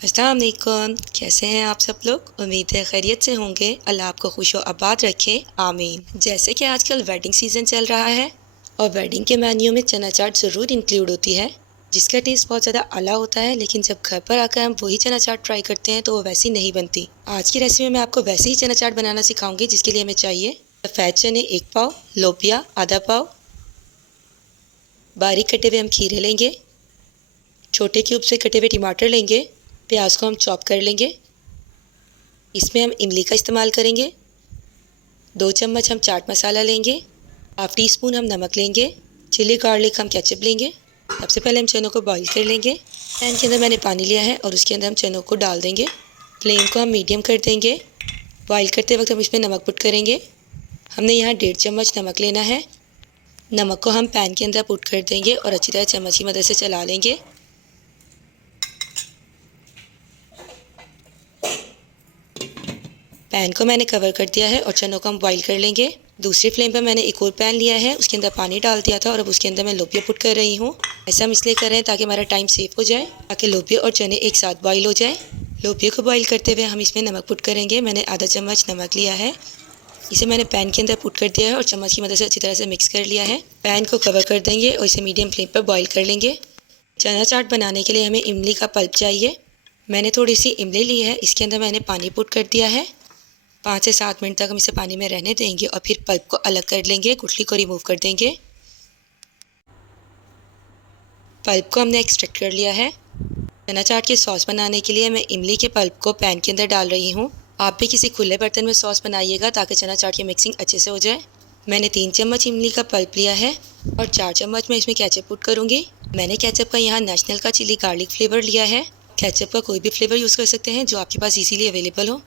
अस्सलाम वालेकुम, कैसे हैं आप सब लोग। उम्मीद है खैरियत से होंगे। अल्लाह आपको खुश व आबाद रखे, आमीन। जैसे कि आजकल वेडिंग सीज़न चल रहा है और वेडिंग के मेन्यू में चना चाट ज़रूर इंक्लूड होती है, जिसका टेस्ट बहुत ज़्यादा आला होता है। लेकिन जब घर पर आकर हम वही चना चाट ट्राई करते हैं तो वो वैसी नहीं बनती। आज की रेसिपी में मैं आपको वैसे ही चना चाट बनाना सिखाऊंगी, जिसके लिए हमें चाहिए सफ़ेद चने 1 पाव, लोबिया आधा पाव, बारीक कटे हुए हम खीरे लेंगे, छोटे क्यूब से कटे हुए टमाटर लेंगे, प्याज को हम चॉप कर लेंगे। इसमें हम इमली का इस्तेमाल करेंगे। 2 चम्मच हम चाट मसाला लेंगे, हाफ टी स्पून हम नमक लेंगे, चिली गार्लिक हम केचप लेंगे। सबसे पहले हम चनों को बॉईल कर लेंगे। पैन के अंदर मैंने पानी लिया है और उसके अंदर हम चनों को डाल देंगे। फ्लेम को हम मीडियम कर देंगे। बॉईल करते वक्त हम इसमें नमक पुट करेंगे। हमने यहाँ 1.5 चम्मच नमक लेना है। नमक को हम पैन के अंदर पुट कर देंगे और अच्छी तरह चम्मच की मदद से चला लेंगे। पैन को मैंने कवर कर दिया है और चनों को हम बॉईल कर लेंगे। दूसरी फ्लेम पर मैंने एक और पैन लिया है, उसके अंदर पानी डाल दिया था और अब उसके अंदर मैं लोबिया पुट कर रही हूँ। ऐसा हम इसलिए कर रहे हैं ताकि हमारा टाइम सेव हो जाए, ताकि लोबिया और चने एक साथ बॉईल हो जाए। लोबिया को बॉईल करते हुए हम इसमें नमक पुट करेंगे। मैंने आधा चम्मच नमक लिया है, इसे मैंने पैन के अंदर पुट कर दिया है और चम्मच की मदद से अच्छी तरह से मिक्स कर लिया है। पैन को कवर कर देंगे और इसे मीडियम फ्लेम पर बॉईल कर लेंगे। चना चाट बनाने के लिए हमें इमली का पल्प चाहिए। मैंने थोड़ी सी इमली ली है, इसके अंदर मैंने पानी पुट कर दिया है। 5 से 7 मिनट तक हम इसे पानी में रहने देंगे और फिर पल्प को अलग कर लेंगे, गुठली को रिमूव कर देंगे। पल्प को हमने एक्सट्रैक्ट कर लिया है। चना चाट की सॉस बनाने के लिए मैं इमली के पल्प को पैन के अंदर डाल रही हूँ। आप भी किसी खुले बर्तन में सॉस बनाइएगा ताकि चना चाट की मिक्सिंग अच्छे से हो जाए। मैंने 3 चम्मच इमली का पल्प लिया है और 4 चम्मच मैं इसमें केचप पुट करूँगी। मैंने केचप का यहाँ नेशनल का चिली गार्लिक फ्लेवर लिया है। केचप का कोई भी फ्लेवर यूज़ कर सकते हैं जो आपके पास इजीली अवेलेबल हो।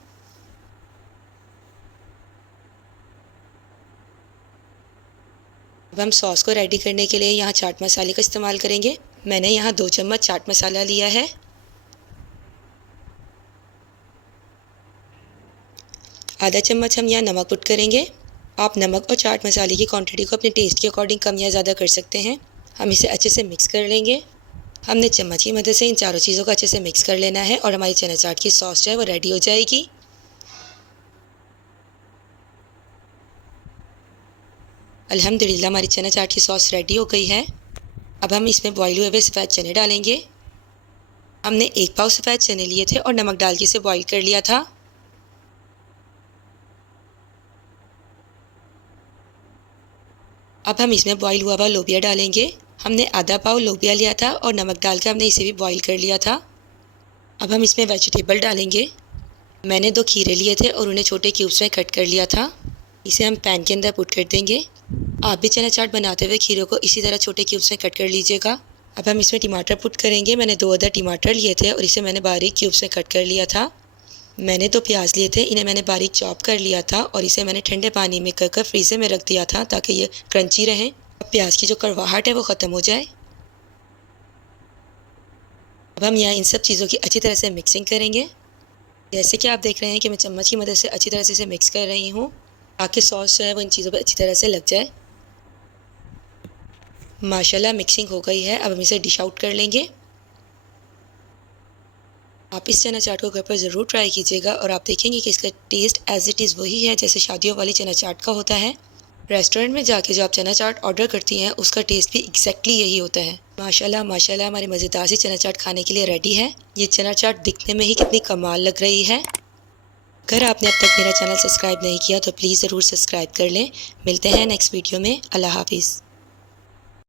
अब हम सॉस को रेडी करने के लिए यहाँ चाट मसाले का इस्तेमाल करेंगे। मैंने यहाँ 2 चम्मच चाट मसाला लिया है। आधा चम्मच हम यहाँ नमक पुट करेंगे। आप नमक और चाट मसाले की क्वांटिटी को अपने टेस्ट के अकॉर्डिंग कम या ज़्यादा कर सकते हैं। हम इसे अच्छे से मिक्स कर लेंगे। हमने चम्मच की मदद से इन चारों चीज़ों को अच्छे से मिक्स कर लेना है और हमारी चना चाट की सॉस जो है वो रेडी हो जाएगी। अल्हम्दुलिल्लाह हमारी चना चाट की सॉस रेडी हो गई है। अब हम इसमें बॉईल हुए सफ़ेद चने डालेंगे। हमने 1 पाव सफ़ेद चने लिए थे और नमक डाल के इसे बॉईल कर लिया था। अब हम इसमें बॉईल हुआ हुआ लोबिया डालेंगे। हमने आधा पाव लोबिया लिया था और नमक डाल के हमने इसे भी बॉईल कर लिया था। अब हम इसमें वेजिटेबल डालेंगे। मैंने 2 खीरे लिए थे और उन्हें छोटे क्यूब्स में कट कर लिया था। इसे हम पैन के अंदर पुट कर देंगे। आप भी चना चाट बनाते हुए खीरों को इसी तरह छोटे क्यूब्स में कट कर लीजिएगा। अब हम इसमें टमाटर पुट करेंगे। मैंने 2 अदर टमाटर लिए थे और इसे मैंने बारीक क्यूब्स में कट कर लिया था। मैंने 2 प्याज लिए थे, इन्हें मैंने बारीक चॉप कर लिया था और इसे मैंने ठंडे पानी में कर फ्रीज़र में रख दिया था ताकि ये क्रंची रहें। अब प्याज की जो कड़वाहट है वो ख़त्म हो जाए। अब हम यहाँ इन सब चीज़ों की अच्छी तरह से मिक्सिंग करेंगे। जैसे कि आप देख रहे हैं कि मैं चम्मच की मदद से अच्छी तरह से इसे मिक्स कर रही हूँ ताकि सॉस जो है वो इन चीज़ों पर अच्छी तरह से लग जाए। माशाल्लाह मिक्सिंग हो गई है। अब हम इसे डिश आउट कर लेंगे। आप इस चना चाट को घर पर ज़रूर ट्राई कीजिएगा और आप देखेंगे कि इसका टेस्ट एज़ इट इज़ वही है जैसे शादियों वाली चना चाट का होता है। रेस्टोरेंट में जाके जो आप चना चाट ऑर्डर करती हैं उसका टेस्ट भी एग्जैक्टली यही होता है। माशाल्लाह माशाल्लाह हमारी मज़ेदार सी चना चाट खाने के लिए रेडी है। ये चना चाट दिखने में ही कितनी कमाल लग रही है। अगर आपने अब तक मेरा चैनल सब्सक्राइब नहीं किया तो प्लीज़ ज़रूर सब्सक्राइब कर लें। मिलते हैं नेक्स्ट वीडियो में। अल्लाह हाफिज़।